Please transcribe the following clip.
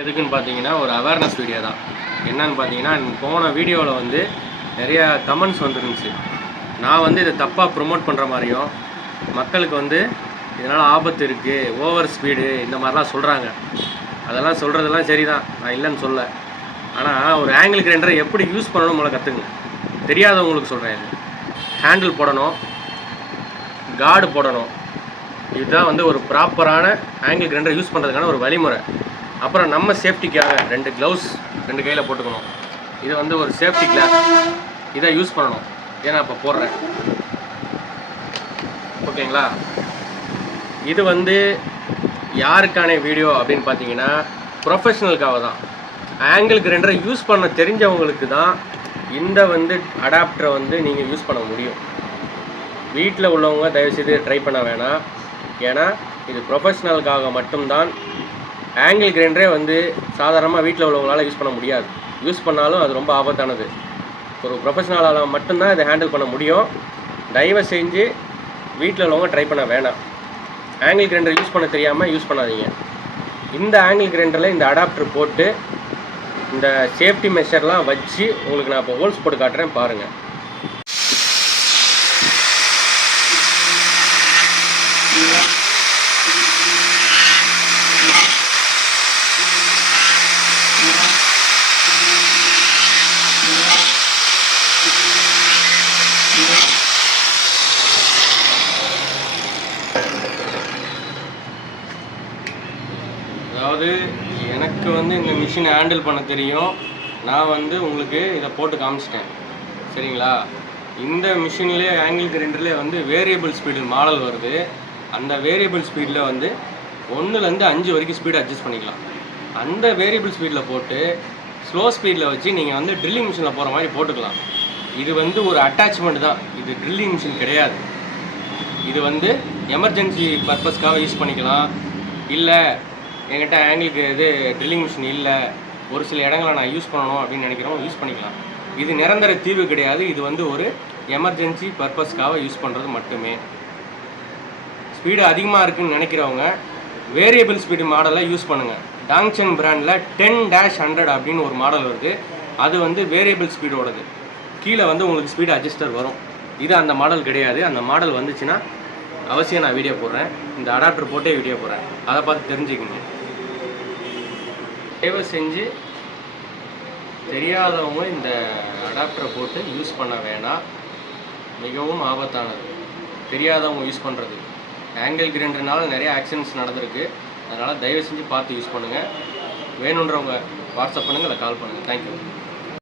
எதுக்குன்னு பார்த்தீங்கன்னா ஒரு அவேர்னஸ் வீடியோ தான். என்னன்னு பார்த்தீங்கன்னா போன வீடியோவில் வந்து நிறைய கமெண்ட்ஸ் வந்துருந்துச்சு. நான் வந்து இதை தப்பாக ப்ரொமோட் பண்ணுற மாதிரியும் மக்களுக்கு வந்து இதனால் ஆபத்து இருக்குது ஓவர் ஸ்பீடு இந்த மாதிரிலாம் சொல்கிறாங்க அதெல்லாம் சொல்கிறதெல்லாம் சரி தான் நான் இல்லைன்னு சொல்ல. ஆனால் ஒரு ஆங்கிள் கிரைண்டரை எப்படி யூஸ் பண்ணணும் முதல்ல கற்றுங்க தெரியாதவங்களுக்கு சொல்கிறேன் இது. ஹேண்டில் போடணும். கார்டு போடணும். இதுதான் வந்து ஒரு ப்ராப்பரான ஆங்கிள் கிரைண்டரை யூஸ் பண்ணுறதுக்கான ஒரு வழிமுறை. அப்புறம் நம்ம சேஃப்டிக்காக ரெண்டு க்ளவுஸ் ரெண்டு கையில் போட்டுக்கணும். இது வந்து ஒரு சேஃப்டி கிளாஸ் இதை யூஸ் பண்ணணும். ஏன்னா இப்போ போடுறேன். ஓகேங்களா? இது வந்து யாருக்கான வீடியோ அப்படின்னு பார்த்தீங்கன்னா ப்ரொஃபஷனலுக்காக தான். ஆங்கிள் கிரைண்டரை யூஸ் பண்ண தெரிஞ்சவங்களுக்கு தான் இந்த வந்து அடாப்டரை வந்து நீங்கள் யூஸ் பண்ண முடியும். வீட்டில் உள்ளவங்க தயவுசெய்து ட்ரை பண்ண வேணாம். ஏன்னா இது ப்ரொஃபஷ்னலுக்காக மட்டும்தான் ஆங்கிள் கிரைண்டரே வந்து சாதாரணமாக வீட்டில் உள்ளவங்களால யூஸ் பண்ண முடியாது. யூஸ் பண்ணாலும் அது ரொம்ப ஆபத்தானது. ஒரு ப்ரொஃபஷனலால் மட்டும்தான் இதை ஹேண்டில் பண்ண முடியும். தயவு செஞ்சு வீட்டில் உள்ளவங்க ட்ரை பண்ண வேணாம். ஆங்கிள் கிரைண்டர் யூஸ் பண்ண தெரியாமல் யூஸ் பண்ணாதீங்க. இந்த ஆங்கிள் கிரைண்டரில் இந்த அடாப்டர் போட்டு இந்த சேஃப்டி மெஷர்லாம் வச்சு உங்களுக்கு நான் இப்போ ஹோல்ஸ் போட்டு காட்டுறேன் பாருங்கள் அதாவது எனக்கு வந்து இந்த மிஷினை ஹேண்டில் பண்ண தெரியும். நான் வந்து உங்களுக்கு இதை போட்டு காமிச்சிட்டேன். சரிங்களா? இந்த மிஷின்லேயே ஆங்கிள் கிரைண்டர்லேயே வந்து வேரியபிள் ஸ்பீடு மாடல் வருது. அந்த வேரியபிள் ஸ்பீடில் வந்து ஒன்றுலேருந்து அஞ்சு வரைக்கும் ஸ்பீடு அட்ஜஸ்ட் பண்ணிக்கலாம். அந்த வேரியபிள் ஸ்பீடில் போட்டு ஸ்லோ ஸ்பீடில் வச்சு நீங்கள் வந்து ட்ரில்லிங் மிஷினில் போகிற மாதிரி போட்டுக்கலாம். இது வந்து ஒரு அட்டாச்மெண்ட் தான். இது ட்ரில்லிங் மிஷின் கிடையாது. இது வந்து எமர்ஜென்சி பர்பஸ்க்காக யூஸ் பண்ணிக்கலாம். இல்லை என்கிட்ட ஆங்கிளுக்கு இது ட்ரில்லிங் மிஷின் இல்லை. ஒரு சில இடங்களை நான் யூஸ் பண்ணணும் அப்படின்னு நினைக்கிறோம் யூஸ் பண்ணிக்கலாம். இது நிரந்தர தீர்வு கிடையாது. இது வந்து ஒரு எமர்ஜென்சி பர்பஸ்க்காக யூஸ் பண்ணுறது மட்டுமே. ஸ்பீடு அதிகமாக இருக்குன்னு நினைக்கிறவங்க வேரியபிள் ஸ்பீடு மாடலை யூஸ் பண்ணுங்கள் டாங்சன் பிராண்டில் டென் டேஷ் ஹண்ட்ரட் அப்படின்னு ஒரு மாடல் வருது. அது வந்து வேரியபிள் ஸ்பீடோடது கீழே வந்து உங்களுக்கு ஸ்பீடு அட்ஜஸ்டர் வரும். இது அந்த மாடல் கிடையாது. அந்த மாடல் வந்துச்சுன்னா அவசியம் நான் வீடியோ போடுறேன். இந்த அடாப்டர் போட்டே வீடியோ போடுறேன். அதை பார்த்து தெரிஞ்சுக்கணும் தயவு செஞ்சு தெரியாதவங்க இந்த அடாப்டரை போட்டு யூஸ் பண்ண வேணாம். மிகவும் ஆபத்தானது. தெரியாதவங்க யூஸ் பண்ணுறது ஆங்கிள் கிரைண்டர்னால நிறைய ஆக்சிடென்ட்ஸ் நடந்திருக்கு. அதனால் தயவு செஞ்சு பார்த்து யூஸ் பண்ணுங்கள் வேணுன்றவங்க வாட்ஸ்அப் பண்ணுங்கள் இல்லை கால் பண்ணுங்கள் தேங்க்யூ